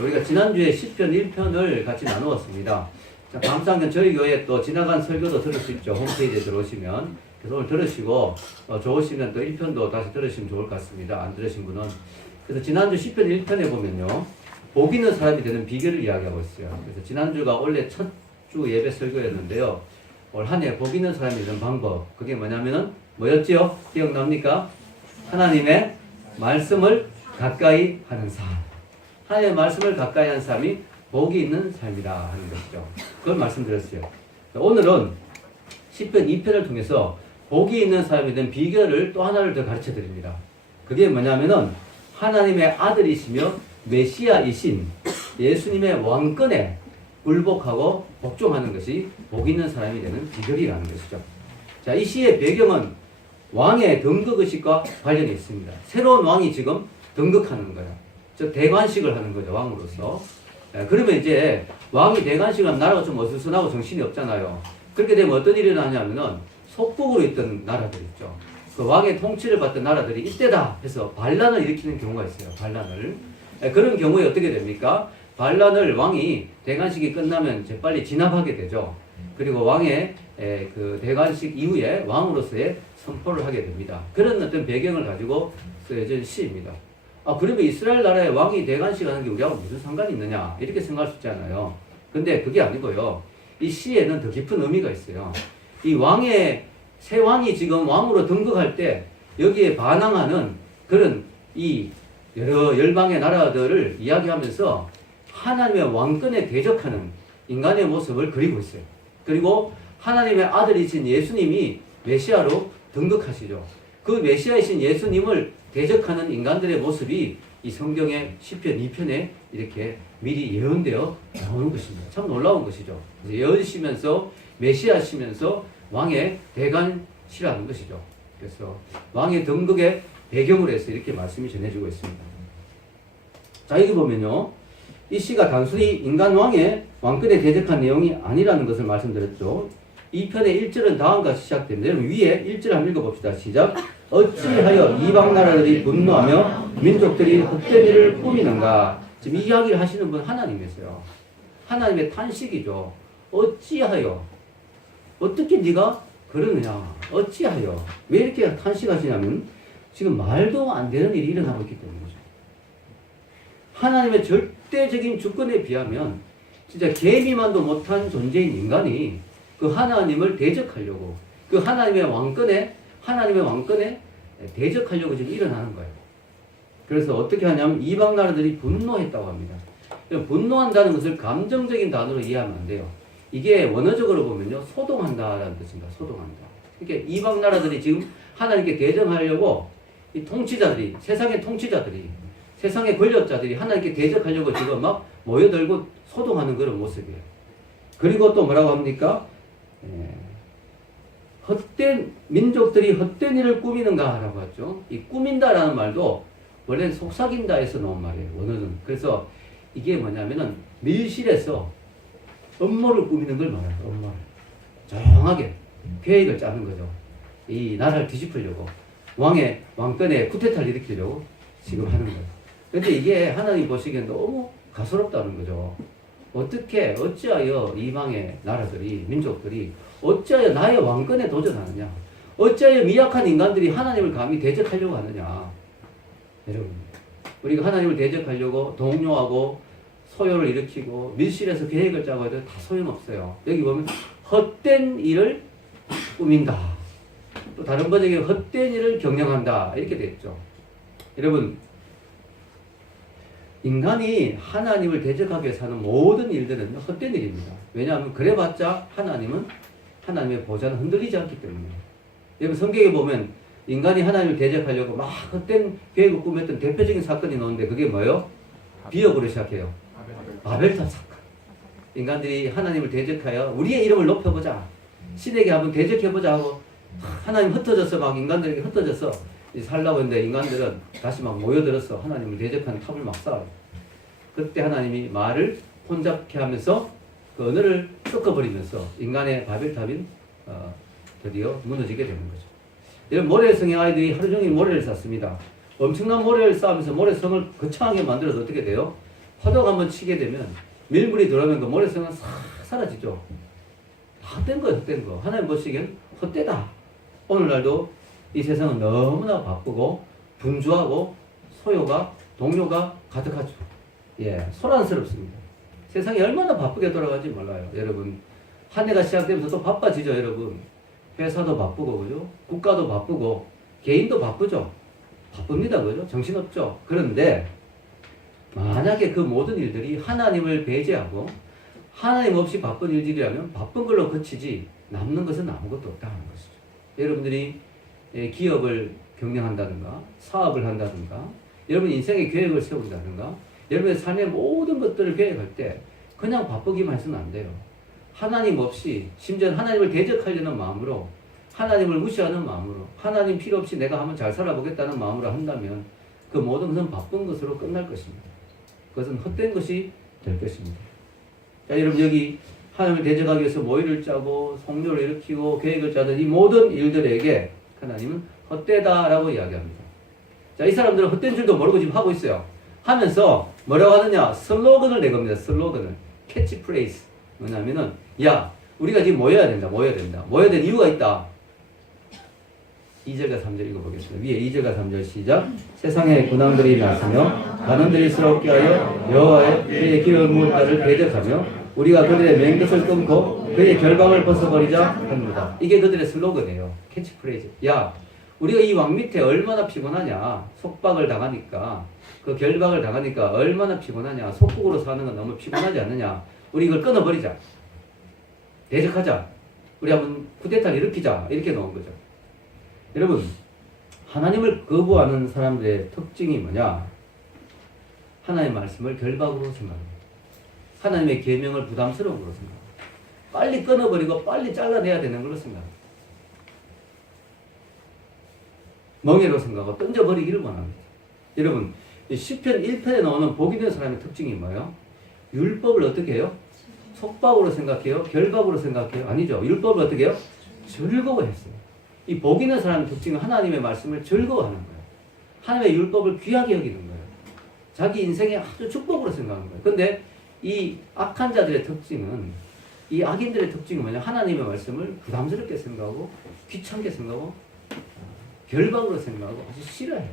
우리가 지난주에 시편 1편을 같이 나누었습니다. 자, 감사한 건 저희 교회 또 지나간 설교도 들을 수 있죠. 홈페이지에 들어오시면. 그래서 오늘 들으시고 좋으시면 또 1편도 다시 들으시면 좋을 것 같습니다. 안 들으신 분은. 그래서 지난주 시편 1편에 보면요. 복 있는 사람이 되는 비결을 이야기하고 있어요. 그래서 지난주가 원래 첫 주 예배 설교였는데요. 올 한 해 복 있는 사람이 되는 방법. 그게 뭐냐면은 뭐였지요? 기억납니까? 하나님의 말씀을 가까이 하는 삶. 하나님의 말씀을 가까이 하는 삶이 복이 있는 삶이다 하는 것이죠. 그걸 말씀드렸어요. 오늘은 시편 2편을 통해서 복이 있는 삶이 된 비결을 또 하나를 더 가르쳐 드립니다. 그게 뭐냐면은 하나님의 아들이시며 메시아이신 예수님의 왕권에 굴복하고 복종하는 것이 복 있는 사람이 되는 비결이라는 것이죠. 자, 이 시의 배경은 왕의 등극의식과 관련이 있습니다. 새로운 왕이 지금 등극하는 거예요. 즉 대관식을 하는 거죠, 왕으로서. 그러면 이제 왕이 대관식을 하면 나라가 좀 어수선하고 정신이 없잖아요. 그렇게 되면 어떤 일이 일어나냐면은 속국으로 있던 나라들 있죠. 그 왕의 통치를 받던 나라들이 이때다 해서 반란을 일으키는 경우가 있어요. 반란을. 그런 경우에 어떻게 됩니까? 반란을 왕이 대관식이 끝나면 재빨리 진압하게 되죠. 그리고 왕의 그 대관식 이후에 왕으로서의 선포를 하게 됩니다. 그런 어떤 배경을 가지고 쓰여진 시입니다. 아, 그러면 이스라엘 나라의 왕이 대관식 하는 게 우리하고 무슨 상관이 있느냐? 이렇게 생각할 수 있잖아요. 근데 그게 아니고요. 이 시에는 더 깊은 의미가 있어요. 이 새 왕이 지금 왕으로 등극할 때 여기에 반항하는 그런 이 여러 열방의 나라들을 이야기하면서 하나님의 왕권에 대적하는 인간의 모습을 그리고 있어요. 그리고 하나님의 아들이신 예수님이 메시아로 등극하시죠. 그 메시아이신 예수님을 대적하는 인간들의 모습이 이 성경의 시편 2편에 이렇게 미리 예언되어 나오는 것입니다. 참 놀라운 것이죠. 예언시면서 메시아시면서 왕의 대관시라는 것이죠. 그래서 왕의 등극의 배경으로 해서 이렇게 말씀이 전해지고 있습니다. 자, 여기 보면요. 이 시가 단순히 인간 왕의 왕권에 대적한 내용이 아니라는 것을 말씀드렸죠. 2편의 1절은 다음과 같이 시작됩니다. 여러분 위에 1절 한번 읽어봅시다. 시작. 어찌하여 이방 나라들이 분노하며 민족들이 헛된 일을 꾸미는가. 지금 이 이야기를 하시는 분 하나님이세요. 하나님의 탄식이죠. 어찌하여. 어떻게 네가 그러느냐. 어찌하여. 왜 이렇게 탄식하시냐면 지금 말도 안 되는 일이 일어나고 있기 때문이죠. 하나님의 절대적인 주권에 비하면 진짜 개미만도 못한 존재인 인간이 그 하나님을 대적하려고 그 하나님의 왕권에 대적하려고 지금 일어나는 거예요. 그래서 어떻게 하냐면 이방 나라들이 분노했다고 합니다. 분노한다는 것을 감정적인 단어로 이해하면 안 돼요. 이게 원어적으로 보면요 소동한다라는 뜻입니다. 소동한다. 그러니까 이방 나라들이 지금 하나님께 대적하려고 이 통치자들이 세상의 권력자들이 하나님께 대적하려고 지금 막 모여들고 소동하는 그런 모습이에요. 그리고 또 뭐라고 합니까? 헛된 민족들이 헛된 일을 꾸미는가 라고 하죠. 이 꾸민다라는 말도 원래는 속삭인다에서 나온 말이에요. 원어는. 그래서 이게 뭐냐면은 밀실에서 음모를 꾸미는 걸 말해요. 음모를. 조용하게 계획을 짜는 거죠. 이 나라를 뒤집으려고 왕의 왕권에 쿠데타를 일으키려고 지금 하는 거예요. 근데 이게 하나님 보시기엔 너무 가소롭다는 거죠. 어찌하여 이방의 나라들이, 민족들이, 어찌하여 나의 왕권에 도전하느냐? 어찌하여 미약한 인간들이 하나님을 감히 대적하려고 하느냐? 여러분, 우리가 하나님을 대적하려고 동요하고 소요를 일으키고 밀실에서 계획을 짜고 해도 다 소용없어요. 여기 보면 헛된 일을 꾸민다. 또 다른 번역에 헛된 일을 경영한다. 이렇게 되어 있죠. 여러분, 인간이 하나님을 대적하기 위해서 하는 모든 일들은 헛된 일입니다. 왜냐하면 그래봤자 하나님의 보좌는 흔들리지 않기 때문이에요. 여러분 성경에 보면 인간이 하나님을 대적하려고 막 헛된 계획을 꾸몄던 대표적인 사건이 나오는데 그게 뭐예요? 비역으로 시작해요. 바벨탑 사건. 인간들이 하나님을 대적하여 우리의 이름을 높여보자. 신에게 한번 대적해보자 하고 하나님 흩어져서 막 인간들에게 흩어져서 살라고 했는데 인간들은 다시 막 모여들어서 하나님을 대적하는 탑을 막 쌓아요. 그때 하나님이 말을 혼잡케 하면서 그 언어를 섞어버리면서 인간의 바벨탑인 드디어 무너지게 되는 거죠. 이런 모래성의 아이들이 하루 종일 모래를 쌓습니다. 엄청난 모래를 쌓으면서 모래성을 거창하게 만들어서 어떻게 돼요? 화덕 한번 치게 되면 밀물이 들어오면 그 모래성은 싹 사라지죠. 헛된 거예요, 헛된 거. 하나님 보시기엔 헛되다. 오늘날도 이 세상은 너무나 바쁘고 분주하고 소요가 동요가 가득하죠. 예, 소란스럽습니다. 세상이 얼마나 바쁘게 돌아가는지 몰라요. 여러분, 한 해가 시작되면서 또 바빠지죠, 여러분. 회사도 바쁘고, 그죠? 국가도 바쁘고, 개인도 바쁘죠. 바쁩니다, 그죠? 정신없죠. 그런데 만약에 그 모든 일들이 하나님을 배제하고 하나님 없이 바쁜 일들이라면 바쁜 걸로 그치지 남는 것은 아무것도 없다는 것이죠. 여러분들이 기업을 경영한다든가 사업을 한다든가 여러분 인생의 계획을 세운다든가 여러분의 삶의 모든 것들을 계획할 때 그냥 바쁘기만 해서는 안 돼요. 하나님 없이 심지어 하나님을 대적하려는 마음으로 하나님을 무시하는 마음으로 하나님 필요 없이 내가 한번 잘 살아보겠다는 마음으로 한다면 그 모든 것은 바쁜 것으로 끝날 것입니다. 그것은 헛된 것이 될 것입니다. 자, 여러분 여기 하나님을 대적하기 위해서 모의를 짜고 성료를 일으키고 계획을 짜던 이 모든 일들에게 하나님은 헛되다라고 이야기합니다. 자, 이 사람들은 헛된 줄도 모르고 지금 하고 있어요. 하면서 뭐라고 하느냐? 슬로건을 내겁니다. 슬로건을. 캐치프레이즈. 뭐냐면은 야, 우리가 지금 모여야 된다. 모여야 된다. 모여야 될 이유가 있다. 2절과 3절 읽어보겠습니다. 위에 2절과 3절 시작. 세상의 군왕들이 나서며 가는들이 스럽게 하여 여호와의 그의 기름 부은 자를 대적하며 우리가 그들의 맹것을 끊고 그의 결박을 벗어버리자 합니다. 이게 그들의 슬로건이에요. 캐치프레이즈. 야, 우리가 이 왕 밑에 얼마나 피곤하냐. 속박을 당하니까 그 결박을 당하니까 얼마나 피곤하냐. 속국으로 사는 건 너무 피곤하지 않느냐. 우리 이걸 끊어버리자. 대적하자. 우리 한번 쿠데타를 일으키자. 이렇게 놓은 거죠. 여러분, 하나님을 거부하는 사람들의 특징이 뭐냐? 하나님의 말씀을 결박으로 생각합니다. 하나님의 계명을 부담스러운 걸로 생각합니다. 빨리 끊어버리고 빨리 잘라내야 되는 걸로 생각합니다. 멍해로 생각하고 던져버리기를 원합니다. 여러분, 시편 1편에 나오는 복이 된 사람의 특징이 뭐예요? 율법을 어떻게 해요? 속박으로 생각해요? 결박으로 생각해요? 아니죠. 율법을 어떻게 해요? 즐거워했어요. 이 복 있는 사람의 특징은 하나님의 말씀을 즐거워하는 거예요. 하나님의 율법을 귀하게 여기는 거예요. 자기 인생의 아주 축복으로 생각하는 거예요. 근데 이 악한 자들의 특징은 이 악인들의 특징은 뭐냐? 하나님의 말씀을 부담스럽게 생각하고 귀찮게 생각하고 결박으로 생각하고 아주 싫어해요.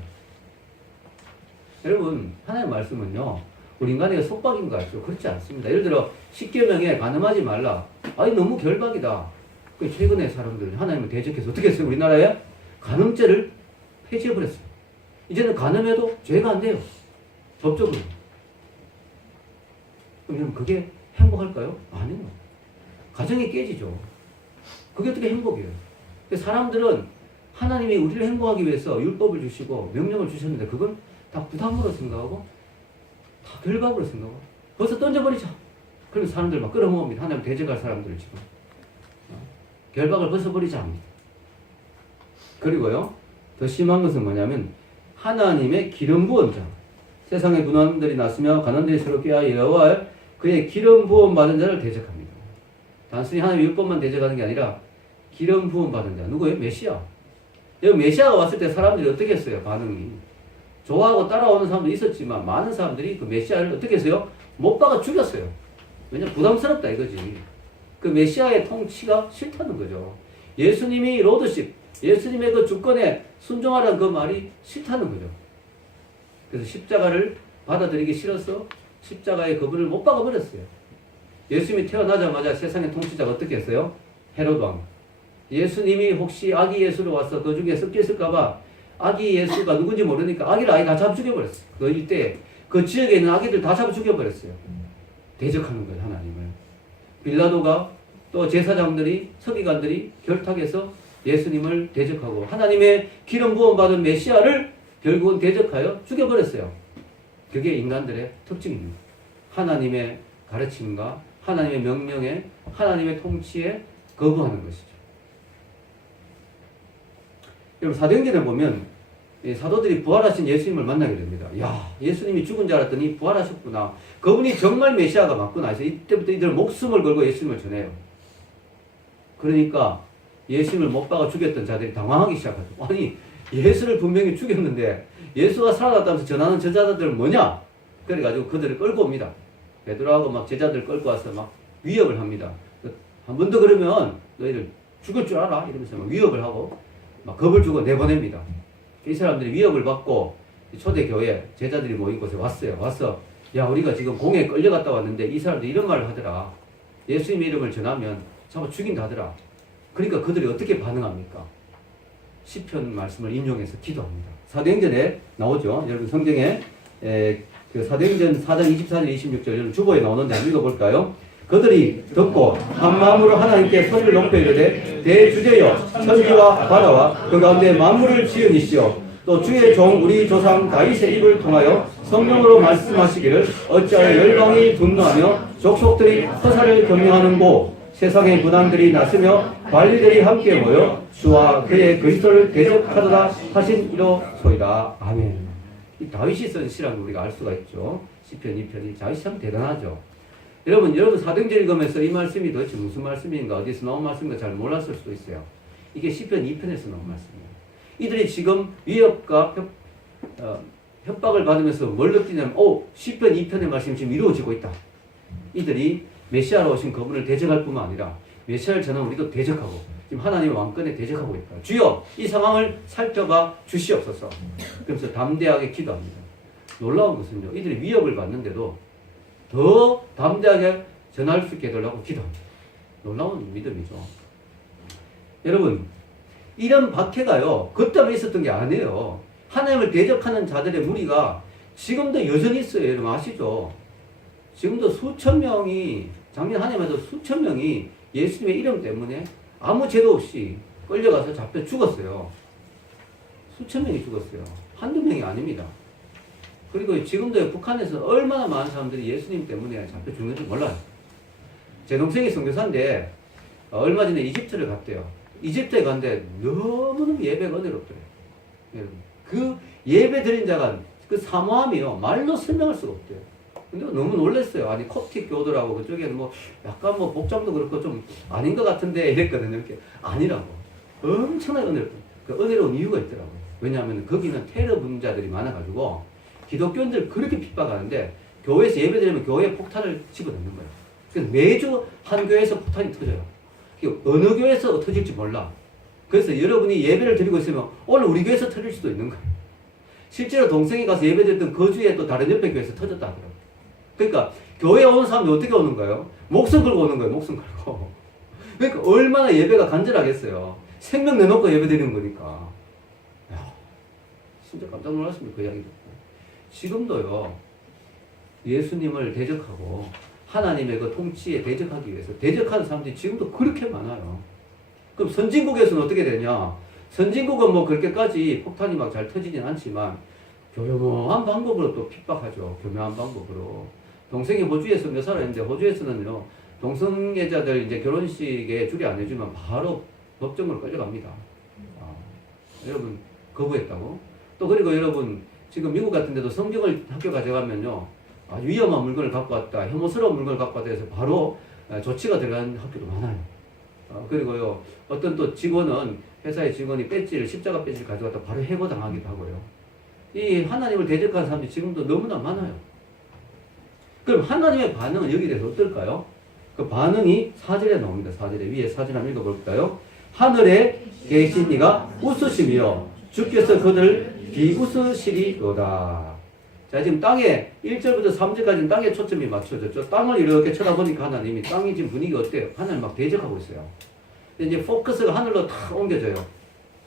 여러분, 하나님의 말씀은요, 우리 인간에게 속박인 것 같죠? 그렇지 않습니다. 예를 들어 10계명에 간음하지 말라. 아니 너무 결박이다. 최근에 사람들 하나님을 대적해서 어떻게 했어요? 우리나라에 간음죄를 폐지해버렸어요. 이제는 간음해도 죄가 안 돼요. 법적으로. 그럼 그게 행복할까요? 아니요. 가정이 깨지죠. 그게 어떻게 행복이에요? 사람들은 하나님이 우리를 행복하기 위해서 율법을 주시고 명령을 주셨는데 그건 다 부담으로 생각하고 다 결박으로 생각하고 벌써 던져버리자. 그러면 사람들 막 끌어모읍니다. 하나님 대적할 사람들을 지금. 결박을 벗어버리자 합니다. 그리고요, 더 심한 것은 뭐냐면 하나님의 기름 부은 자. 세상의 군왕들이 났으며 가난들이 새롭게 하여 여호와의 그의 기름 부음 받은 자를 대적합니다. 단순히 하나님의 율법만 대적하는 게 아니라 기름 부음 받은 자. 누구예요? 메시아. 여기 메시아가 왔을 때 사람들이 어떻게 했어요? 반응이. 좋아하고 따라오는 사람도 있었지만 많은 사람들이 그 메시아를 어떻게 했어요? 못 박아 죽였어요. 왜냐면 부담스럽다 이거지. 그 메시아의 통치가 싫다는 거죠. 예수님이 로드십, 예수님의 그 주권에 순종하라는 그 말이 싫다는 거죠. 그래서 십자가를 받아들이기 싫어서 십자가의 그분을 못 박아버렸어요. 예수님이 태어나자마자 세상의 통치자가 어떻게 했어요? 헤롯 왕. 예수님이 혹시 아기 예수로 와서 그 중에 섞였을까봐 아기 예수가 누군지 모르니까 아기를 아예 다 잡아 죽여버렸어요. 그 일대 그 지역에 있는 아기들 다 잡아 죽여버렸어요. 대적하는 거예요, 하나님을. 빌라도가 또 제사장들이 서기관들이 결탁해서 예수님을 대적하고 하나님의 기름 부음 받은 메시아를 결국은 대적하여 죽여버렸어요. 그게 인간들의 특징입니다. 하나님의 가르침과 하나님의 명령에 하나님의 통치에 거부하는 것이죠. 여러분 사도행전에 보면 사도들이 부활하신 예수님을 만나게 됩니다. 야, 예수님이 죽은 줄 알았더니 부활하셨구나. 그분이 정말 메시아가 맞구나 해서 이때부터 이들 목숨을 걸고 예수님을 전해요. 그러니까 예수님을 못 박아 죽였던 자들이 당황하기 시작하죠. 아니 예수를 분명히 죽였는데 예수가 살아났다면서 전하는 저 자들은 뭐냐? 그래가지고 그들을 끌고 옵니다. 베드로하고 막 제자들 끌고 와서 막 위협을 합니다. 한 번 더 그러면 너희들 죽을 줄 알아? 이러면서 막 위협을 하고 막 겁을 주고 내보냅니다. 이 사람들이 위협을 받고 초대교회 제자들이 모인 곳에 왔어요. 와서 야 우리가 지금 공에 끌려갔다 왔는데 이 사람들이 이런 말을 하더라. 예수님의 이름을 전하면 잡아 죽인다 하더라. 그러니까 그들이 어떻게 반응합니까? 시편 말씀을 인용해서 기도합니다. 사도행전에 나오죠. 여러분 성경에 그 사도행전 4장 24절 26절 여러분 주보에 나오는데 한번 읽어볼까요? 그들이 듣고 한 마음으로 하나님께 소리를 높여 이르되 대주제여 천지와 바다와 그 가운데 만물을 지으시오 또 주의 종 우리 조상 다윗의 입을 통하여 성령으로 말씀하시기를 어찌하여 열방이 분노하며 족속들이 허사를 경영하는고 세상의 문안들이 났으며 관리들이 함께 모여 주와 그의 그리스도를 대적하도다 하신 이로소이다. 아멘. 이 다윗이 쓴 시라는 걸 우리가 알 수가 있죠. 시편 2편이 다윗이 참 대단하죠. 여러분 사도행전 읽으면서 이 말씀이 도대체 무슨 말씀인가 어디서 나온 말씀인가 잘 몰랐을 수도 있어요. 이게 시편 2편에서 나온 말씀이에요. 이들이 지금 위협과 협박을 받으면서 뭘 느끼냐면 시편 2편의 말씀이 지금 이루어지고 있다. 이들이 메시아로 오신 그분을 대적할 뿐만 아니라 메시아를 전하면 우리도 대적하고 지금 하나님의 왕권에 대적하고 있다. 주여 이 상황을 살펴봐 주시옵소서. 그러면서 담대하게 기도합니다. 놀라운 것은요. 이들이 위협을 받는데도 더 담대하게 전할 수 있게 해달라고 기도합니다. 놀라운 믿음이죠. 여러분 이런 박해가요. 그때만 있었던 게 아니에요. 하나님을 대적하는 자들의 무리가 지금도 여전히 있어요. 여러분 아시죠? 지금도 수천 명이 작년 한 해마다 수천 명이 예수님의 이름 때문에 아무 죄도 없이 끌려가서 잡혀 죽었어요. 수천 명이 죽었어요. 한두 명이 아닙니다. 그리고 지금도 북한에서 얼마나 많은 사람들이 예수님 때문에 잡혀 죽는지 몰라요. 제 동생이 선교사인데 얼마 전에 이집트를 갔대요. 이집트에 갔는데 너무너무 예배가 은혜롭더래요. 그 예배 드린 자가 그 사모함이요. 말로 설명할 수가 없대요. 근데 너무 놀랐어요. 아니 콥틱 교도라고 그쪽에는 뭐 약간 뭐 복장도 그렇고 좀 아닌 것 같은데 이랬거든요. 이렇게 아니라고. 엄청나게 은혜롭고 그 은혜로운 이유가 있더라고요. 왜냐하면 거기는 테러 분자들이 많아가지고 기독교인들 그렇게 핍박하는데 교회에서 예배드리면 교회에 폭탄을 집어넣는 거예요. 그래서 매주 한 교회에서 폭탄이 터져요. 어느 교회에서 터질지 몰라. 그래서 여러분이 예배를 드리고 있으면 오늘 우리 교회에서 터질 수도 있는 거예요. 실제로 동생이 가서 예배드렸던 그 주에 또 다른 옆에 교회에서 터졌다 하더라고요. 그러니까 교회에 오는 사람이 어떻게 오는 거예요? 목숨 걸고 오는 거예요. 목숨 걸고. 그러니까 얼마나 예배가 간절하겠어요. 생명 내놓고 예배드리는 거니까. 야, 진짜 깜짝 놀랐습니다. 그 이야기 듣고. 지금도요. 예수님을 대적하고 하나님의 그 통치에 대적하기 위해서 대적하는 사람들이 지금도 그렇게 많아요. 그럼 선진국에서는 어떻게 되냐? 선진국은 뭐 그렇게까지 폭탄이 막 잘 터지진 않지만 교묘한 방법으로 또 핍박하죠. 교묘한 방법으로. 동생이 호주에서 몇 살았는데 호주에서는요. 동성애자들 이제 결혼식에 줄이 안 해주면 바로 법정으로 끌려갑니다. 여러분 거부했다고? 또 그리고 여러분 지금 미국 같은 데도 성경을 학교 가져가면요. 아주 위험한 물건을 갖고 왔다. 혐오스러운 물건을 갖고 왔다 해서 바로 조치가 들어간 학교도 많아요. 그리고요. 어떤 또 직원은 회사의 직원이 배지를 십자가 배지를 가져갔다 바로 해고당하기도 하고요. 이 하나님을 대적하는 사람들이 지금도 너무나 많아요. 그럼 하나님의 반응은 여기에 대해서 어떨까요? 그 반응이 4절에 나옵니다. 4절에 위에 사절 한번 읽어볼까요? 하늘에 계신 이가 웃으시며 주께서 그들을 비웃으시리로다. 자, 지금 땅에 1절부터 3절까지는 땅에 초점이 맞춰졌죠. 땅을 이렇게 쳐다보니까 하나님이 땅이 지금 분위기가 어때요? 하나님 막 대적하고 있어요. 근데 이제 포커스가 하늘로 탁 옮겨져요.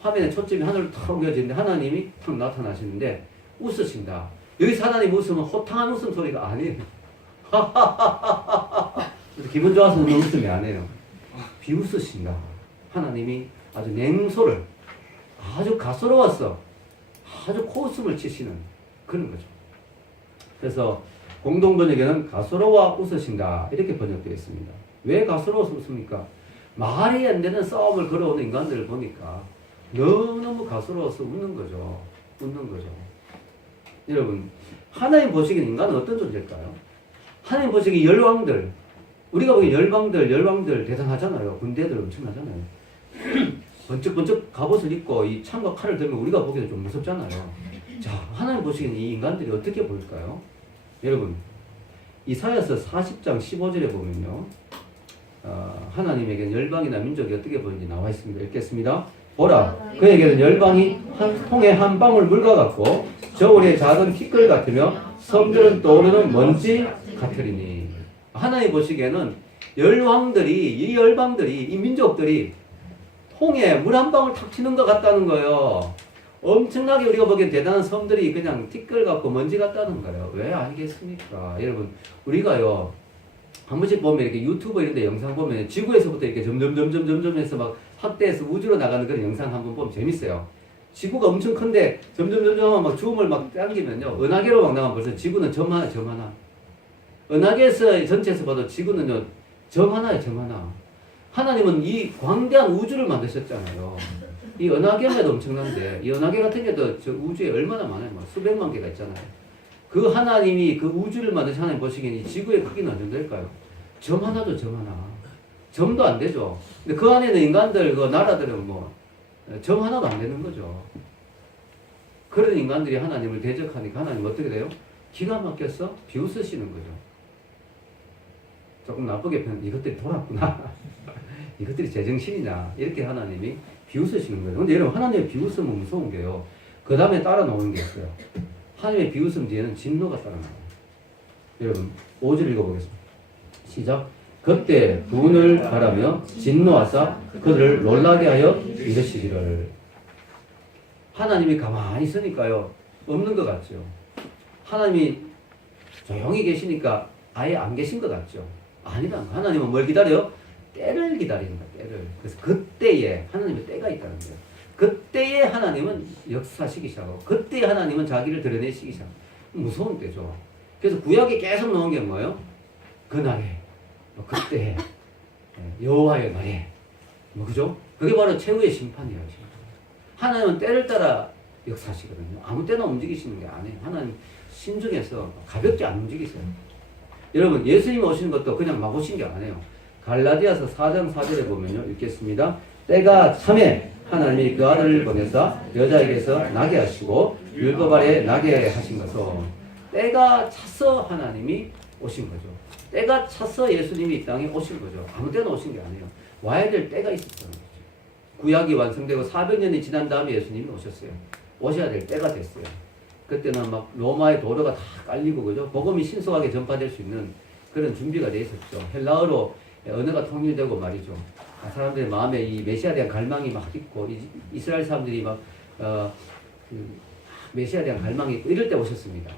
화면에 초점이 하늘로 탁 옮겨지는데 하나님이 탁 나타나시는데 웃으신다. 여기서 하나님 웃으면 호탕한 웃음소리가 아니에요. 기분 좋아서 웃는 웃음이 아니에요. 비웃으신다. 하나님이 아주 냉소를 아주 가소로워서 아주 코웃음을 치시는 그런 거죠. 그래서 공동번역에는 가소로워 웃으신다 이렇게 번역되어 있습니다. 왜 가소로워서 웃습니까? 말이 안 되는 싸움을 걸어오는 인간들을 보니까 너무너무 가소로워서 웃는 거죠. 웃는 거죠. 여러분 하나님 보시기엔 인간은 어떤 존재일까요? 하나님 보시기에 열왕들 우리가 보기엔 열왕들 대단하잖아요. 군대들 엄청나잖아요. 번쩍번쩍 갑옷을 입고 이 창과 칼을 들면 우리가 보기에도 좀 무섭잖아요. 자, 하나님 보시기엔 이 인간들이 어떻게 보일까요? 여러분, 이사야서 40장 15절에 보면요. 하나님에게는 열방이나 민족이 어떻게 보이는지 나와 있습니다. 읽겠습니다. 보라, 그에게는 열방이 한 통에 한 방울 물과 같고 저울에 작은 티끌 같으며 섬들은 떠오르는 먼지 같으리니. 하나님 보시기에는 이 열방들이, 이 민족들이 통에 물 한 방울 탁 튀는 것 같다는 거예요. 엄청나게 우리가 보기엔 대단한 섬들이 그냥 티끌 같고 먼지 같다는 거예요. 왜 알겠습니까? 여러분, 우리가요, 한 번씩 보면 이렇게 유튜브 이런 데 영상 보면 지구에서부터 이렇게 점점 해서 막 확대해서 우주로 나가는 그런 영상 한번 보면 재밌어요. 지구가 엄청 큰데 점점 막 줌을 막 당기면요. 은하계로 막 나가면 벌써 지구는 점 하나. 은하계에서 전체에서 봐도 지구는요, 점 하나예요, 점 하나. 하나님은 이 광대한 우주를 만드셨잖아요. 이 은하계만 해도 엄청난데, 이 은하계 같은 게도 저 우주에 얼마나 많아요. 막 수백만 개가 있잖아요. 그 하나님이 그 우주를 만드신 하나님 보시기엔 이 지구의 크기는 어느 정도 될까요? 점 하나도 점 하나. 점도 안 되죠. 근데 그 안에는 인간들, 그 나라들은 뭐, 점 하나도 안 되는 거죠. 그런 인간들이 하나님을 대적하니까 하나님 어떻게 돼요? 기가 막혀서 비웃으시는 거죠. 조금 나쁘게 표현, 이것들이 돌았구나. 이것들이 제정신이냐. 이렇게 하나님이 비웃으시는 거예요. 근데 여러분, 하나님의 비웃음은 무서운 게요. 그 다음에 따라 나오는 게 있어요. 하나님의 비웃음 뒤에는 진노가 따라 나와요. 여러분, 5절 읽어보겠습니다. 시작. 그때 분을 바라며 진노하사 그들을 놀라게 하여 이르시기를. 하나님이 가만히 있으니까요, 없는 것 같죠. 하나님이 조용히 계시니까 아예 안 계신 것 같죠. 아니다. 하나님은 뭘 기다려요? 때를 기다리는 거예요. 때를. 그래서 그때에 하나님의 때가 있다는 거예요. 그때에 하나님은 역사하시기 시작하고 그때에 하나님은 자기를 드러내시기 시작하고 무서운 때죠. 그래서 구약에 계속 나온 게 뭐예요? 그날에, 그때에, 여호와의 날에, 그죠? 그게 바로 최후의 심판이에요. 하나님은 때를 따라 역사하시거든요. 아무 때나 움직이시는 게 아니에요. 하나님 신중해서 가볍게 안 움직이세요. 여러분, 예수님 오시는 것도 그냥 막 오신 게 아니에요. 갈라디아서 4장 4절에 보면요, 읽겠습니다. 때가 참에 하나님이 그 아들을 보내사 여자에게서 나게 하시고 율법 아래 나게 하신 것은 때가 차서 하나님이 오신 거죠. 때가 차서 예수님이 이 땅에 오신 거죠. 아무 때나 오신 게 아니에요. 와야 될 때가 있었던 거죠. 구약이 완성되고 400년이 지난 다음에 예수님이 오셨어요. 오셔야 될 때가 됐어요. 그때는 막 로마의 도로가 다 깔리고, 그죠? 복음이 신속하게 전파될 수 있는 그런 준비가 돼 있었죠. 헬라어로 언어가 통일되고 말이죠. 사람들의 마음에 이 메시아에 대한 갈망이 막 있고, 이스라엘 사람들이 막, 메시아에 대한 갈망이 있고, 이럴 때 오셨습니다.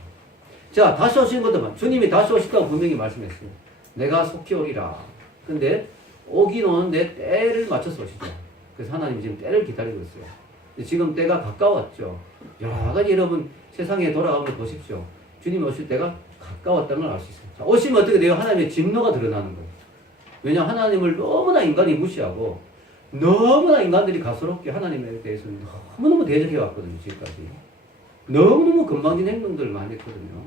자, 다시 오시는 것도, 주님이 다시 오실다고 분명히 말씀했어요. 내가 속히 오리라. 근데, 오긴 오는데 때를 맞춰서 오시죠. 그래서 하나님 지금 때를 기다리고 있어요. 지금 때가 가까웠죠. 여러 가지 여러분, 세상에 돌아가면 보십시오. 주님 오실 때가 가까웠다는 걸 알 수 있어요. 자, 오시면 어떻게 돼요? 하나님의 진노가 드러나는 거예요. 왜냐, 하나님을 너무나 인간이 무시하고 너무나 인간들이 가소롭게 하나님에 대해서 너무너무 대적해 왔거든요. 지금까지 너무너무 건방진 행동들을 많이 했거든요.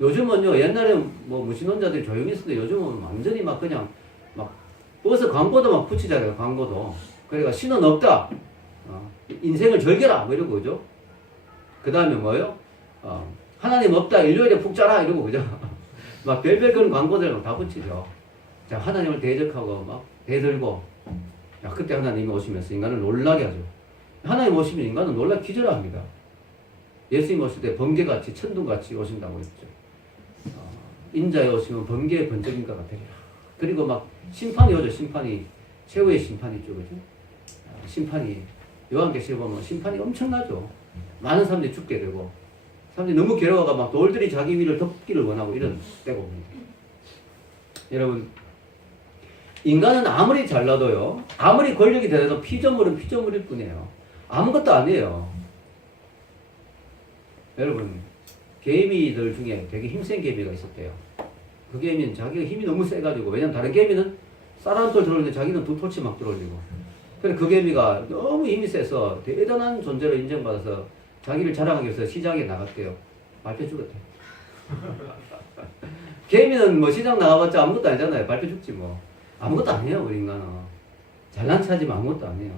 요즘은요, 옛날에 뭐 무신론자들이 조용히 했는데 요즘은 완전히 막 그냥 막 버스 광고도 막 붙이잖아요. 광고도. 그러니까 신은 없다. 인생을 즐겨라. 뭐 이러고, 그죠? 그 다음에 뭐예요? 하나님 없다. 일요일에 푹 자라. 이러고, 그죠? 막 별별 그런 광고들 다 붙이죠. 자, 하나님을 대적하고 막 대들고, 야, 그때 하나님이 오시면서 인간을 놀라게 하죠. 하나님 오시면 인간은 놀라 기절합니다. 예수님 오실 때 번개같이 천둥같이 오신다고 했죠. 인자에 오시면 번개의 번쩍인 것 같으리라. 그리고 막 심판이 오죠. 심판이 최후의 심판이 있죠, 그죠? 심판이 요한계시록 보면 심판이 엄청나죠. 많은 사람들이 죽게 되고 사람들이 너무 괴로워가 막 돌들이 자기 위를 덮기를 원하고 이런 때가 옵니다. 여러분, 인간은 아무리 잘나도요, 아무리 권력이 되어도 피조물은 피조물일 뿐이에요. 아무것도 아니에요. 여러분, 개미들 중에 되게 힘센 개미가 있었대요. 그 개미는 자기가 힘이 너무 세가지고, 왜냐면 다른 개미는 쌀 한 톨 들어올리는데 자기는 두 톨치 막 들어올리고. 그래, 그 개미가 너무 힘이 세서 대단한 존재로 인정받아서 자기를 자랑하기 위해서 시장에 나갔대요. 밟혀 죽었대요. 개미는 뭐 시장 나가봤자 아무것도 아니잖아요. 밟혀 죽지 뭐. 아무것도 아니에요, 우리 인간은. 잘난 체하지만 아무것도 아니에요.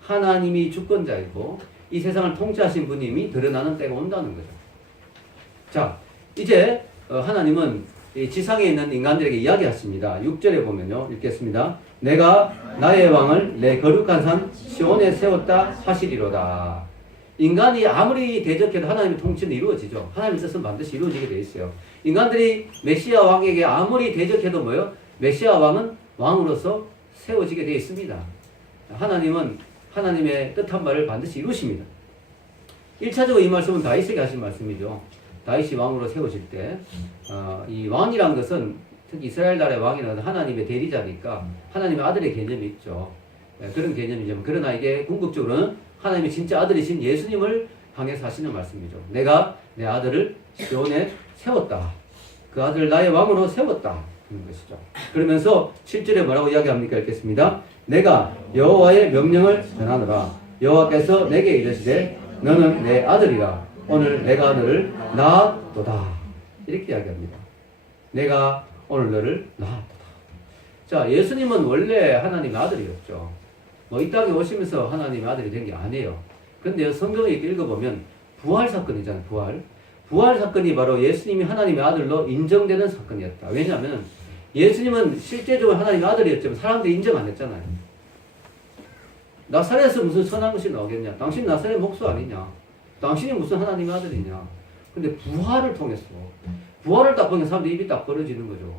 하나님이 주권자이고 이 세상을 통치하신 분님이 드러나는 때가 온다는 거죠. 자, 이제 하나님은 이 지상에 있는 인간들에게 이야기하십니다. 6절에 보면요. 읽겠습니다. 내가 나의 왕을 내 거룩한 산 시온에 세웠다 하시리로다. 인간이 아무리 대적해도 하나님의 통치는 이루어지죠. 하나님의 뜻은 반드시 이루어지게 되어 있어요. 인간들이 메시아 왕에게 아무리 대적해도 뭐요? 메시아 왕은 왕으로서 세워지게 되어 있습니다. 하나님은 하나님의 뜻한 바를 반드시 이루십니다. 1차적으로 이 말씀은 다윗에게 하신 말씀이죠. 다윗이 왕으로 세워질 때, 이 왕이란 것은 특히 이스라엘 나라의 왕이라는 하나님의 대리자니까 하나님의 아들의 개념이 있죠. 그런 개념이죠. 그러나 이게 궁극적으로는 하나님의 진짜 아들이신 예수님을 향해서 하시는 말씀이죠. 내가 내 아들을 시온에 세웠다. 그 아들을 나의 왕으로 세웠다. 하는 것이죠. 그러면서 7절에 뭐라고 이야기합니까? 읽겠습니다. 내가 여호와의 명령을 전하노라. 여호와께서 내게 이르시되 너는 내 아들이라. 오늘 내가 너를 낳았도다. 이렇게 이야기합니다. 내가 오늘 너를 낳았도다. 자, 예수님은 원래 하나님의 아들이었죠. 이 땅에 오시면서 하나님의 아들이 된 게 아니에요. 근데 성경을 이렇게 읽어보면 부활 사건이잖아요. 부활 사건이 바로 예수님이 하나님의 아들로 인정되는 사건이었다. 왜냐하면 예수님은 실제적으로 하나님의 아들이었지만 사람들이 인정 안 했잖아요. 나사렛에서 무슨 선한 것이 나오겠냐? 당신 나사렛 목수 아니냐? 당신이 무슨 하나님의 아들이냐? 근데 부활을 통해서 부활을 딱 보면 사람들이 입이 딱 벌어지는 거죠.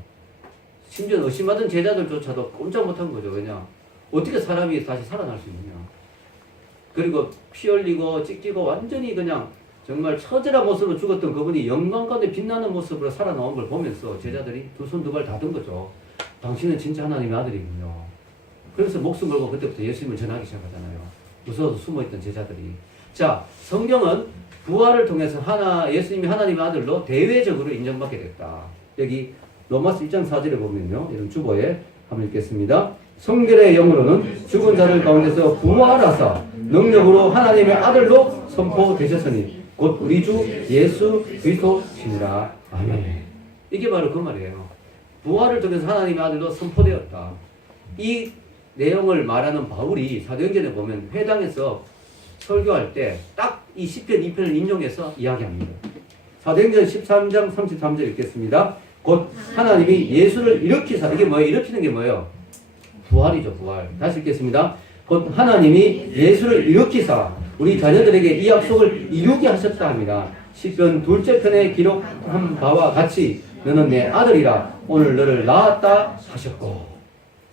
심지어 의심하던 제자들조차도 꼼짝 못한 거죠. 왜냐? 어떻게 사람이 다시 살아날 수 있느냐? 그리고 피 흘리고 찍히고 완전히 그냥 정말 처절한 모습으로 죽었던 그분이 영광 가운데 빛나는 모습으로 살아나온 걸 보면서 제자들이 두 손 두 발 다 든 거죠. 당신은 진짜 하나님의 아들이군요. 그래서 목숨 걸고 그때부터 예수님을 전하기 시작하잖아요. 무서워서 숨어있던 제자들이. 자, 성경은 부활을 통해서 예수님이 하나님의 아들로 대외적으로 인정받게 됐다. 여기 로마서 1장 4절에 보면요. 이런 주보에 한번 읽겠습니다. 성결의 영으로는 죽은 자들 가운데서 부활하사 능력으로 하나님의 아들로 선포되셨으니 곧 우리 주 예수 그리스도시니라. 아멘. 이게 바로 그 말이에요. 부활을 통해서 하나님의 아들로 선포되었다. 이 내용을 말하는 바울이 사도행전에 보면 회당에서 설교할 때 딱 이 시편 2편을 인용해서 이야기합니다. 사도행전 13장 33절 읽겠습니다. 곧 하나님이 예수를 일으키사. 이게 뭐예요? 일으키는 게 뭐예요? 부활이죠. 부활. 다시 읽겠습니다. 곧 하나님이 예수를 일으키사 우리 자녀들에게 이 약속을 이루게 하셨다 합니다. 시편 2째 편에 기록한 바와 같이 너는 내 아들이라 오늘 너를 낳았다 하셨고.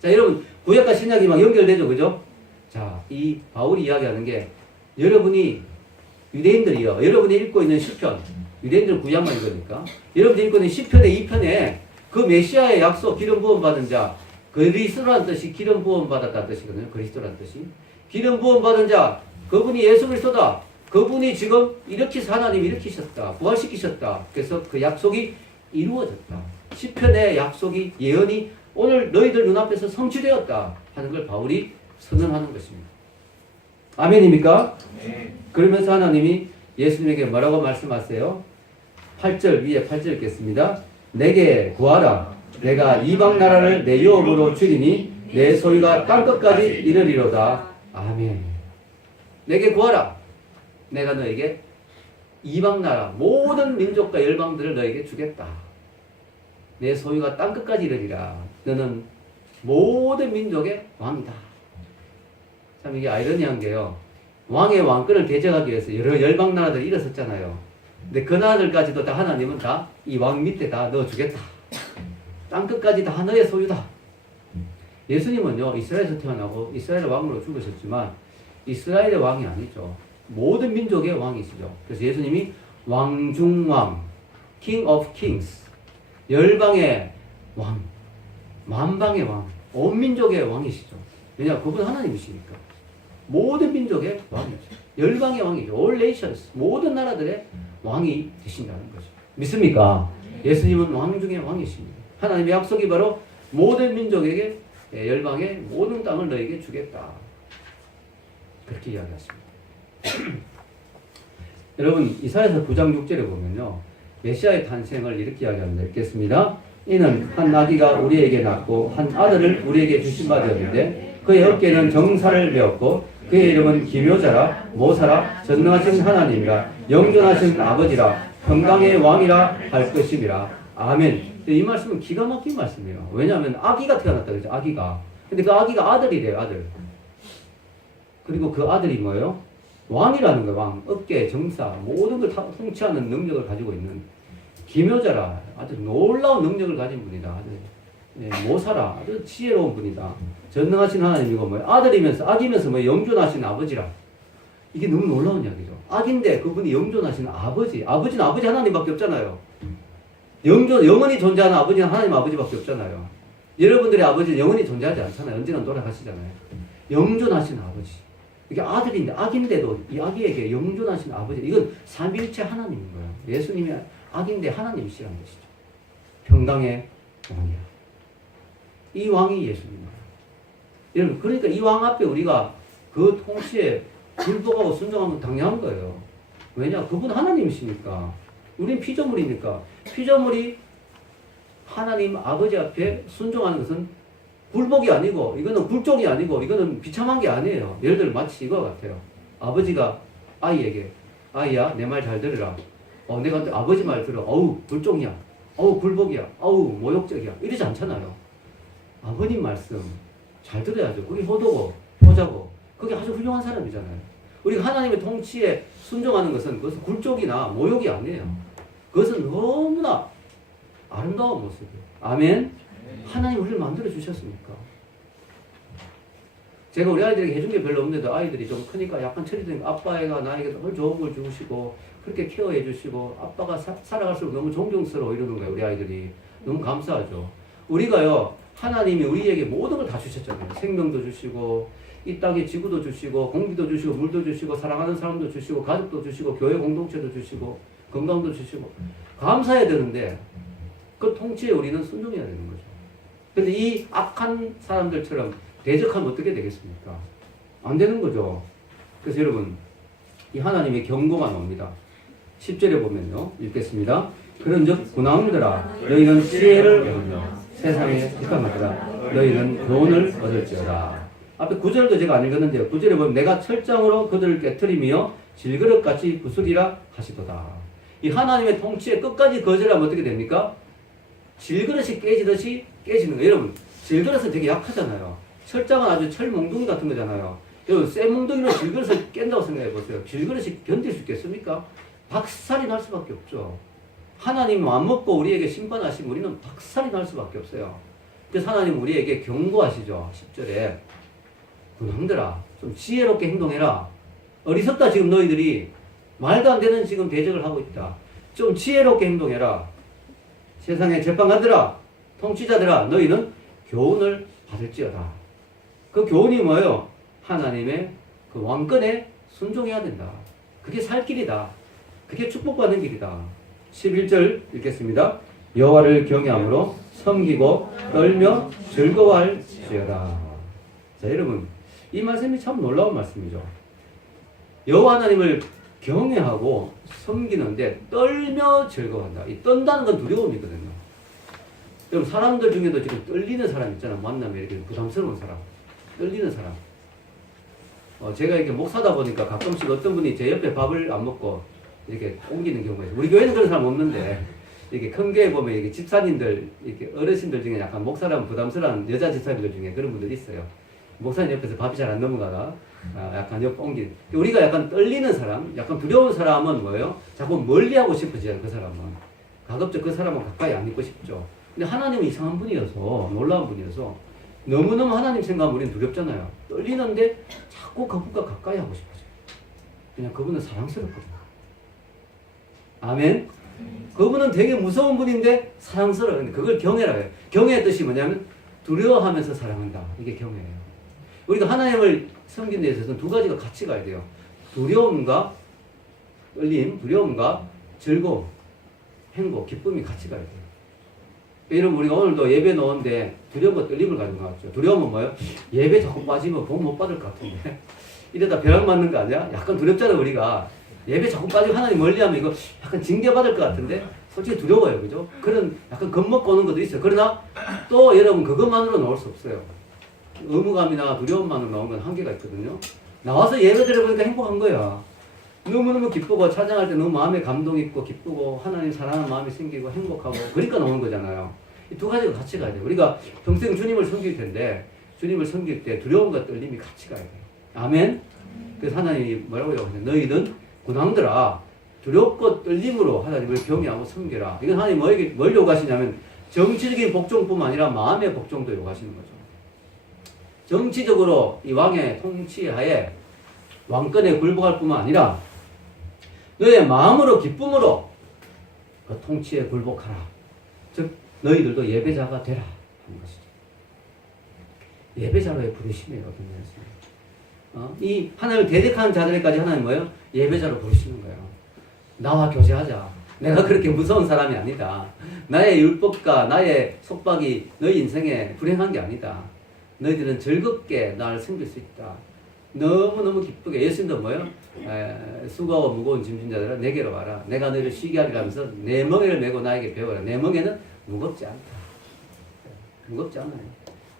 자, 여러분 구약과 신약이 막 연결되죠. 그죠? 자, 이 바울이 이야기하는 게 여러분이 유대인들이요. 여러분이 읽고 있는 시편, 유대인들은 구약만 읽으니까 여러분이 읽고 있는 시편의 2편에 그 메시아의 약속, 기름 부음 받은 자, 그리스도라는 뜻이 기름 부음 받았다는 뜻이거든요. 그리스도라는 뜻이. 기름 부음 받은 자, 그분이 예수 그리스도다. 그분이 지금 하나님이 일으키셨다. 부활시키셨다. 그래서 그 약속이 이루어졌다. 시편의 약속이, 예언이 오늘 너희들 눈앞에서 성취되었다 하는 걸 바울이 선언하는 것입니다. 아멘입니까? 네. 그러면서 하나님이 예수님에게 뭐라고 말씀하세요? 8절 위에 8절 읽겠습니다. 내게 구하라. 내가 이방 나라를 내 유업으로 주리니 내 소유가 땅끝까지 이르리로다. 아멘. 내게 구하라. 내가 너에게 이방 나라 모든 민족과 열방들을 너에게 주겠다. 내 소유가 땅끝까지 이르리라. 너는 모든 민족의 왕이다. 참 이게 아이러니한 게요. 왕의 왕권을 대적하기 위해서 여러 열방 나라들이 일어섰잖아요. 근데 그 나라들까지도 다 하나님은 다 이 왕 밑에 다 넣어주겠다. 땅끝까지 다 너의 소유다. 예수님은요. 이스라엘에서 태어나고 이스라엘 왕으로 죽으셨지만 이스라엘의 왕이 아니죠. 모든 민족의 왕이시죠. 그래서 예수님이 왕중왕, King of Kings, 열방의 왕, 만방의 왕, 온 민족의 왕이시죠. 왜냐? 그분 하나님이시니까. 모든 민족의 왕이죠. 열방의 왕이죠. All nations, 모든 나라들의 왕이 되신다는 거죠. 믿습니까? 예수님은 왕 중의 왕이십니다. 하나님의 약속이 바로 모든 민족에게, 열방의 모든 땅을 너에게 주겠다. 그렇게 이야기했습니다. 여러분, 이사야서 9장 6절에 보면요. 메시아의 탄생을 이렇게 이야기합니다. 읽겠습니다. 이는 한 나귀가 우리에게 낳고 한 아들을 우리에게 주신 바 되었는데 그의 어깨에는 정사를 메었고 그의 이름은 기묘자라 모사라 전능하신 하나님이라 영존하신 아버지라 평강의 왕이라 할 것임이라. 아멘. 이 말씀은 기가 막힌 말씀이에요. 왜냐하면 아기가 태어났다 그랬죠. 아기가. 근데 그 아기가 아들이래요. 아들. 그리고 그 아들이 뭐예요? 왕이라는 거예요. 왕. 어깨, 정사, 모든 걸 다 통치하는 능력을 가지고 있는 기묘자라. 아주 놀라운 능력을 가진 분이다. 아주 모사라. 아주 지혜로운 분이다. 전능하신 하나님이고 뭐예요? 아들이면서 아기면서 뭐 영존하신 아버지라. 이게 너무 놀라운 이야기죠. 아기인데 그분이 영존하신 아버지. 아버지는 아버지 하나님밖에 없잖아요. 영원히 존재하는 아버지는 하나님 아버지밖에 없잖아요. 여러분들의 아버지는 영원히 존재하지 않잖아요. 언제나 돌아가시잖아요. 영존하신 아버지. 이게 아들인데, 아기인데도 이 아기에게 영존하신 아버지. 이건 삼위일체 하나님인 거예요. 예수님이 아기인데 하나님이시라는 것이죠. 평강의 왕이야. 이 왕이 예수님이에요. 여러분, 그러니까 이 왕 앞에 우리가 그 통치에 굴복하고 순종하면 당연한 거예요. 왜냐? 그분 하나님이시니까. 우린 피조물이니까. 피조물이 하나님 아버지 앞에 순종하는 것은 굴복이 아니고, 이거는 굴종이 아니고, 이거는 비참한 게 아니에요. 예를 들어 마치 이거 같아요. 아버지가 아이에게, 아이야, 내 말 잘 들으라. 내가 아버지 말 들어. 어우, 굴종이야. 어우, 굴복이야. 어우, 모욕적이야. 이러지 않잖아요. 아버님 말씀 잘 들어야죠. 그게 효도고, 효자고, 그게 아주 훌륭한 사람이잖아요. 우리가 하나님의 통치에 순종하는 것은 그것은 굴종이나 모욕이 아니에요. 그것은 너무나 아름다운 모습이에요. 아멘. 하나님 우리를 만들어 주셨으니까. 제가 우리 아이들에게 해준 게 별로 없는데도 아이들이 좀 크니까 약간 처리되니까 아빠가 나에게 너무 좋은 걸 주시고 그렇게 케어해 주시고 아빠가 살아갈수록 너무 존경스러워 이러는 거예요. 우리 아이들이. 너무 감사하죠. 우리가요, 하나님이 우리에게 모든 걸 다 주셨잖아요. 생명도 주시고 이 땅에 지구도 주시고 공기도 주시고 물도 주시고 사랑하는 사람도 주시고 가족도 주시고 교회 공동체도 주시고 건강도 주시고 감사해야 되는데 그 통치에 우리는 순종해야 되는 거죠. 근데 이 악한 사람들처럼 대적하면 어떻게 되겠습니까? 안 되는 거죠. 그래서 여러분, 이 하나님의 경고가 나옵니다. 10절에 보면요. 읽겠습니다. 그런즉 군왕들아 너희는 지혜를 배우며 세상에 뒷감하더라 너희는 교훈을 얻을지어다. 앞에 9절도 제가 안 읽었는데요. 9절에 보면 내가 철장으로 그들을 깨트리며 질그릇같이 부수리라 하시도다. 이 하나님의 통치에 끝까지 거절하면 어떻게 됩니까? 질그릇이 깨지듯이 깨지는 거예요. 여러분, 질그릇은 되게 약하잖아요. 철장은 아주 철몽둥이 같은 거잖아요. 여러분, 쇠몽둥이로 질그릇을 깬다고 생각해 보세요. 질그릇이 견딜 수 있겠습니까? 박살이 날 수밖에 없죠. 하나님 안 먹고 우리에게 심판하시면 우리는 박살이 날 수밖에 없어요. 그래서 하나님 우리에게 경고하시죠. 10절에 군왕들아 좀 지혜롭게 행동해라. 어리석다 지금 너희들이 말도 안 되는 지금 대적을 하고 있다. 좀 지혜롭게 행동해라. 세상의 재판관들아 통치자들아 너희는 교훈을 받을지어다. 그 교훈이 뭐예요? 하나님의 그 왕권에 순종해야 된다. 그게 살 길이다. 그게 축복받는 길이다. 11절 읽겠습니다. 여호와를 경외함으로 섬기고 떨며 즐거워할지어다. 자, 여러분, 이 말씀이 참 놀라운 말씀이죠. 여호와 하나님을 경외하고 섬기는데 떨며 즐거워한다. 이 떤다는 건 두려움이거든요. 여러분, 사람들 중에도 지금 떨리는 사람 있잖아요. 만나면 이렇게 부담스러운 사람, 떨리는 사람. 제가 이렇게 목사다 보니까 가끔씩 어떤 분이 제 옆에 밥을 안 먹고 이렇게 옮기는 경우가 있어요. 우리 교회는 그런 사람 없는데 이렇게 큰 교회 보면 이렇게 집사님들, 이렇게 어르신들 중에 약간 목사라면 부담스러운 여자 집사님들 중에 그런 분들 있어요. 목사님 옆에서 밥이 잘 안 넘어가다 약간 옆 옮기는. 우리가 약간 떨리는 사람, 약간 두려운 사람은 뭐예요? 자꾸 멀리하고 싶어지잖아요. 그 사람은. 가급적 그 사람은 가까이 안 있고 싶죠. 근데 하나님은 이상한 분이어서, 놀라운 분이어서 너무너무 하나님 생각하면 우리는 두렵잖아요. 떨리는데 자꾸 그분과 가까이 하고 싶어져요. 그냥 그분은 사랑스럽거든요. 아멘? 그분은 되게 무서운 분인데 사랑스러워요. 그걸 경외라고 해요. 경외의 뜻이 뭐냐면 두려워하면서 사랑한다. 이게 경외예요. 우리가 하나님을 섬기는 데 있어서는 두 가지가 같이 가야 돼요. 두려움과 떨림, 두려움과 즐거움, 행복, 기쁨이 같이 가야 돼요. 여러분, 우리가 오늘도 예배 넣었는데 두려움과 떨림을 가지고 나왔죠. 두려움은 뭐예요? 예배 자꾸 빠지면 복 못 받을 것 같은데 이러다 벼락 맞는 거 아니야? 약간 두렵잖아요. 우리가 예배 자꾸 빠지고 하나님 멀리하면 이거 약간 징계받을 것 같은데 솔직히 두려워요. 그죠? 그런 약간 겁먹고 오는 것도 있어요. 그러나 또 여러분, 그것만으로 나올 수 없어요. 의무감이나 두려움만으로 나온 건 한계가 있거든요. 나와서 예배 드려보니까 행복한 거야. 너무너무 기쁘고 찬양할 때 너무 마음에 감동 있고 기쁘고 하나님 사랑하는 마음이 생기고 행복하고 그러니까 나오는 거잖아요. 이 두 가지가 같이 가야 돼요. 우리가 평생 주님을 섬길 텐데 주님을 섬길 때 두려움과 떨림이 같이 가야 돼요. 아멘. 그래서 하나님이 뭐라고 하냐면 너희는 군왕들아 두렵고 떨림으로 하나님을 경외하고 섬겨라. 이건 하나님 뭘 요구하시냐면 정치적인 복종뿐만 아니라 마음의 복종도 요구하시는 거죠. 정치적으로 이 왕의 통치하에 왕권에 굴복할 뿐만 아니라 너의 마음으로 기쁨으로 그 통치에 굴복하라. 즉 너희들도 예배자가 되라 하는 것이죠. 예배자로의 부르심이에요. 이 하나님을 대적하는 자들까지 하나님 뭐예요? 예배자로 부르시는 거예요. 나와 교제하자. 내가 그렇게 무서운 사람이 아니다. 나의 율법과 나의 속박이 너희 인생에 불행한 게 아니다. 너희들은 즐겁게 나를 섬길 수 있다. 너무너무 기쁘게. 예수님도 뭐예요? 수고하고 무거운 짐진 자들아 내게로 와라. 내가 너희를 쉬게 하리라 하면서 내 멍에를 메고 나에게 배워라. 내 멍에는 무겁지 않다. 무겁지 않아요.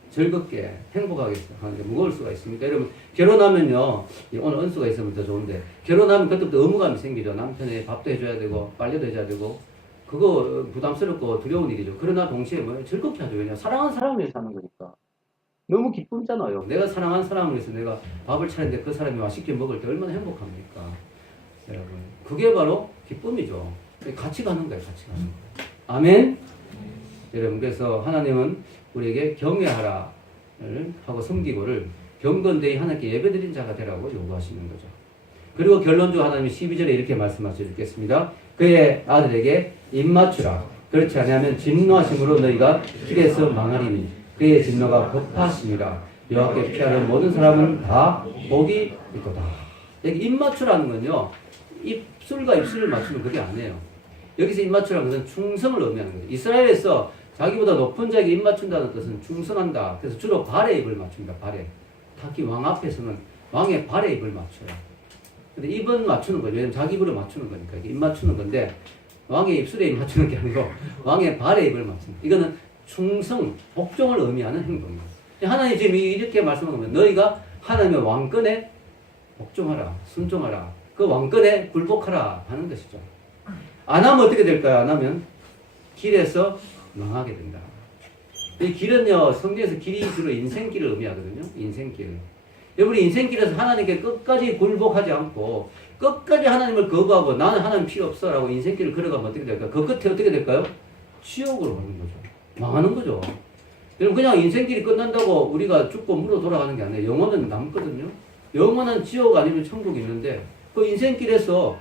즐겁게 행복하게 하는데 무거울 수가 있습니까? 여러분 결혼하면요 오늘 은수가 있으면 더 좋은데 결혼하면 그때부터 의무감이 생기죠. 남편이 밥도 해줘야 되고 빨래도 해줘야 되고 그거 부담스럽고 두려운 일이죠. 그러나 동시에 뭐예요? 즐겁게 하죠. 왜냐 사랑하는 사람을 위해서 사는 거니까 너무 기쁨잖아요. 내가 사랑하는 사람을 위해서 내가 밥을 차리는데 그 사람이 맛있게 먹을 때 얼마나 행복합니까? 여러분 그게 바로 기쁨이죠. 같이 가는 거예요. 같이 가는 거예요. 아멘. 여러분 그래서 하나님은 우리에게 경외하라를 하고 섬기고를 경건되이 하나님께 예배드린 자가 되라고 요구하시는 거죠. 그리고 결론적으로 하나님이 12절에 이렇게 말씀하시고 있겠습니다. 그의 아들에게 입맞추라. 그렇지 않으면 진노하심으로 너희가 길에서 망하리니 그의 진노가 급하심이라. 여호와께 피하는 모든 사람은 다 복이 있도다. 여기 입맞추라는 건요. 입술과 입술을 맞추는 그게 아니에요. 여기서 입맞추라는 것은 충성을 의미하는 거죠. 이스라엘에서 자기보다 높은 자에게 입 맞춘다는 뜻은 충성한다. 그래서 주로 발에 입을 맞춥니다. 발에. 특히 왕 앞에서는 왕의 발에 입을 맞춰요. 근데 입은 맞추는 거죠. 왜냐면 자기 입으로 맞추는 거니까. 입 맞추는 건데 왕의 입술에 입 맞추는 게 아니고 왕의 발에 입을 맞추는 거예요. 이거는 충성, 복종을 의미하는 행동이에요. 하나님 지금 이렇게 말씀하면 너희가 하나님의 왕권에 복종하라. 순종하라. 그 왕권에 굴복하라 하는 것이죠. 안 하면 어떻게 될까요? 안 하면 길에서 망하게 된다. 이 길은요, 성경에서 길이 주로 인생길을 의미하거든요. 인생길. 여러분이 인생길에서 하나님께 끝까지 굴복하지 않고 끝까지 하나님을 거부하고 나는 하나님 필요 없어 라고 인생길을 걸어가면 어떻게 될까요? 그 끝에 어떻게 될까요? 지옥으로 가는 거죠. 망하는 거죠. 여러분 그냥 인생길이 끝난다고 우리가 죽고 물어 돌아가는 게 아니에요. 영혼은 남거든요. 영혼은 지옥 아니면 천국이 있는데 그 인생길에서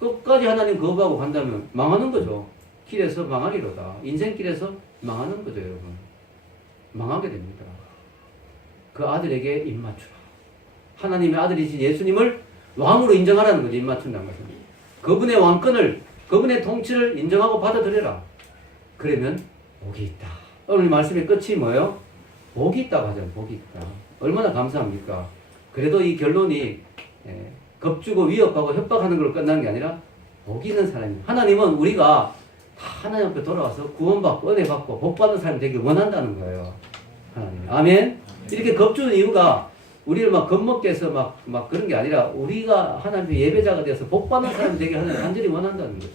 끝까지 하나님 거부하고 간다면 망하는 거죠. 길에서 망하리로다. 인생길에서 망하는 거죠, 여러분. 망하게 됩니다. 그 아들에게 입맞추라. 하나님의 아들이신 예수님을 왕으로 인정하라는 거죠. 입맞춘다는 것은. 그분의 왕권을, 그분의 통치를 인정하고 받아들여라. 그러면 복이 있다. 오늘 말씀의 끝이 뭐예요? 복이 있다고 하죠. 복이 있다. 얼마나 감사합니까? 그래도 이 결론이 겁주고 위협하고 협박하는 걸로 끝나는 게 아니라 복이 있는 사람이에요. 하나님은 우리가 다 하나님 앞에 돌아와서 구원받고 은혜 받고 복받는 사람이 되길 원한다는 거예요. 하나님. 아멘. 이렇게 겁주는 이유가 우리를 막 겁먹게 해서 막 그런 게 아니라 우리가 하나님의 예배자가 되어서 복받는 사람이 되길 하나님 간절히 원한다는 거죠.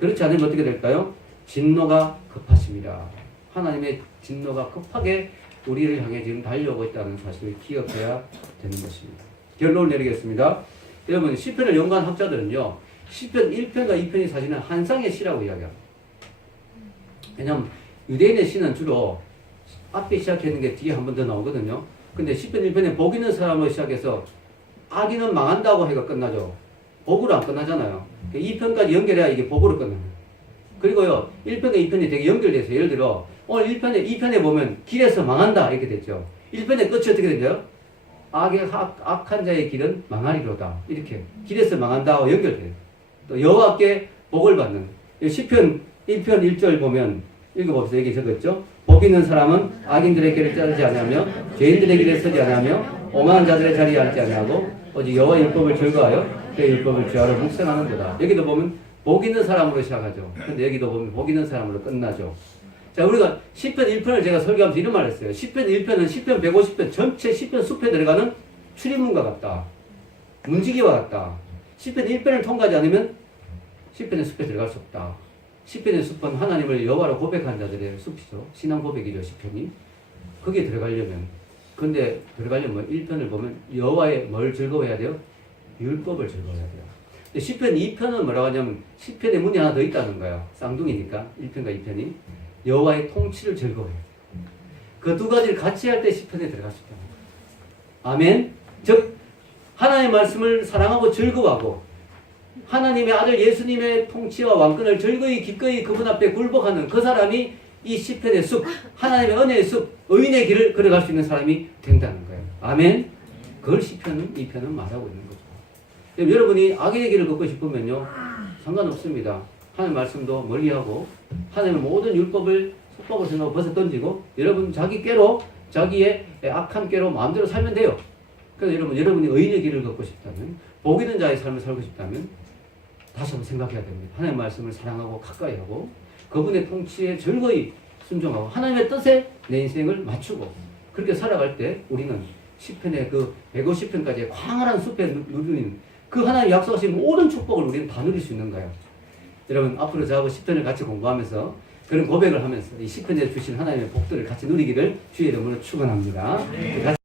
그렇지 않으면 어떻게 될까요? 진노가 급하십니다. 하나님의 진노가 급하게 우리를 향해 지금 달려오고 있다는 사실을 기억해야 되는 것입니다. 결론을 내리겠습니다. 여러분 시편을 연구한 학자들은요. 시편 1편과 2편이 사실은 한상의 시라고 이야기합니다. 왜냐하면 유대인의 시는 주로 앞에 시작하는 게 뒤에 한 번 더 나오거든요. 근데 시편 1편에 복 있는 사람으로 시작해서 악인은 망한다고 해가 끝나죠. 복으로 안 끝나잖아요. 2편까지 연결해야 이게 복으로 끝나요. 그리고요 1편과 2편이 되게 연결돼서 예를 들어 오늘 2편에 보면 길에서 망한다 이렇게 됐죠. 1편의 끝이 어떻게 되죠? 악한 자의 길은 망하리로다. 이렇게 길에서 망한다와 연결돼요. 또 여호와께 복을 받는 시편 1편 1절 보면 읽어봅시다. 여기 적었죠. 복 있는 사람은 악인들의 길을 따르지 아니하며 죄인들의 길에 서지 아니하며 오만한 자들의 자리에 앉지 아니하고 오직 여호와의 율법을 즐거워하여 그의 율법을 주하러 묵상하는 거다. 여기도 보면 복 있는 사람으로 시작하죠. 근데 여기도 보면 복 있는 사람으로 끝나죠. 자, 우리가 시편 1편을 제가 설교하면서 이런 말을 했어요. 시편 1편은 시편 150편 전체 시편 숲에 들어가는 출입문과 같다. 문지기와 같다. 시편 1편을 통과하지 않으면 시편의 숲에 들어갈 수 없다. 시편의 숲은 하나님을 여호와로 고백한 자들의 숲이죠. 신앙 고백이죠, 시편이. 거기에 들어가려면, 근데 들어가려면 1편을 보면 여호와의 뭘 즐거워해야 돼요? 율법을 즐거워해야 돼요. 근데 시편 2편은 뭐라고 하냐면 시편의 문이 하나 더 있다는 거예요. 쌍둥이니까 1편과 2편이 여호와의 통치를 즐거워해요. 그 두 가지를 같이 할 때 시편에 들어갈 수 있다는 거예요. 아멘. 즉 하나님의 말씀을 사랑하고 즐거워하고 하나님의 아들 예수님의 통치와 왕권을 즐거이 기꺼이 그분 앞에 굴복하는 그 사람이 이 시편의 숲, 하나님의 은혜의 숲, 의인의 길을 걸어갈 수 있는 사람이 된다는 거예요. 아멘. 그걸 시편은 2편은 말하고 있는 거죠. 여러분이 악의 길을 걷고 싶으면요, 상관없습니다. 하나님 말씀도 멀리하고 하나님의 모든 율법을 속박으로 생각하고 벗어 던지고 여러분 자기 꾀로, 자기의 악한 꾀로 마음대로 살면 돼요. 그래서 여러분이 의인의 길을 걷고 싶다면, 복 있는 자의 삶을 살고 싶다면 다시 한번 생각해야 됩니다. 하나님의 말씀을 사랑하고 가까이 하고 그분의 통치에 즐거이 순종하고 하나님의 뜻에 내 인생을 맞추고 그렇게 살아갈 때 우리는 시편의 그 150편까지의 광활한 숲에 누리는 그 하나님 약속하신 모든 축복을 우리는 다 누릴 수 있는 거예요. 여러분 앞으로 저하고 시편을 같이 공부하면서 그런 고백을 하면서 이 시편에 주신 하나님의 복들을 같이 누리기를 주의 이름으로 축원합니다. 같이